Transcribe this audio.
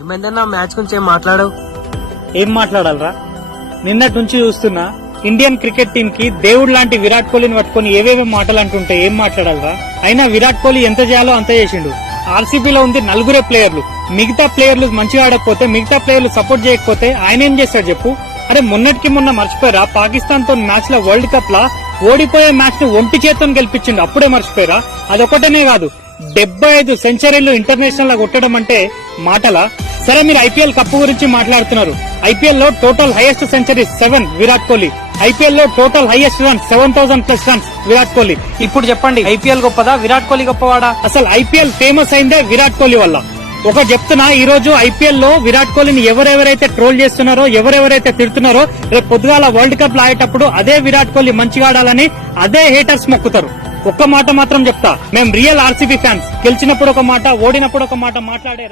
ఏమైందన్నా మ్యాచ్ గురించి ఏం మాట్లాడవు? ఏం మాట్లాడాలరా? నిన్నటి నుంచి చూస్తున్నా ఇండియన్ క్రికెట్ టీం కి దేవుడు లాంటి విరాట్ కోహ్లీని పట్టుకుని ఏవేవో మాటలు అంటుంటే ఏం మాట్లాడాలరా? అయినా విరాట్ కోహ్లీ ఎంత చేయాలో అంత చేసిండు. ఆర్సీబీలో ఉంది నలుగురే ప్లేయర్లు. మిగతా ప్లేయర్లు మంచిగా ఆడకపోతే, మిగతా ప్లేయర్లు సపోర్ట్ చేయకపోతే ఆయన ఏం చేస్తాడు చెప్పు? అరే మొన్నటికి మొన్న మర్చిపోయారా? పాకిస్తాన్ తో మ్యాచ్ లో వరల్డ్ కప్ లా ఓడిపోయే మ్యాచ్ ను ఒంటి చేత్తో గెలిపించిండు. అప్పుడే మర్చిపోయారా? అదొకటనే కాదు, 75 సెంచరీలు ఇంటర్నేషనల్ లా కొట్టడం అంటే మాటలా? సరే, మీరు ఐపీఎల్ కప్పు గురించి మాట్లాడుతున్నారు. ఐపీఎల్ లో total highest century 7 Virat Kohli. IPL లో total highest runs 7000+ runs Virat Kohli. ఇప్పుడు చెప్పండి, ఐపీఎల్ గొప్పదా విరాట్ కోహ్లీ గొప్పవాడా? అసలు ఐపీఎల్ ఫేమస్ అయిందే విరాట్ కోహ్లీ వల్ల. ఒక చెప్తున్నా, ఈ రోజు ఐపీఎల్ లో విరాట్ కోహ్లీని ఎవరెవరైతే ట్రోల్ చేస్తున్నారో, ఎవరెవరైతే తిడుతున్నారో, రేపు పొద్దుగాల వరల్డ్ కప్ లో ఆడేటప్పుడు అదే విరాట్ కోహ్లీ మంచిగా ఆడాలని అదే హేటర్స్ మొక్కుతారు. ఒక్క మాట మాత్రం చెప్తా, మేము రియల్ ఆర్సీబీ ఫ్యాన్స్. గెలిచినప్పుడు ఒక మాట, ఓడినప్పుడు ఒక మాట మాట్లాడే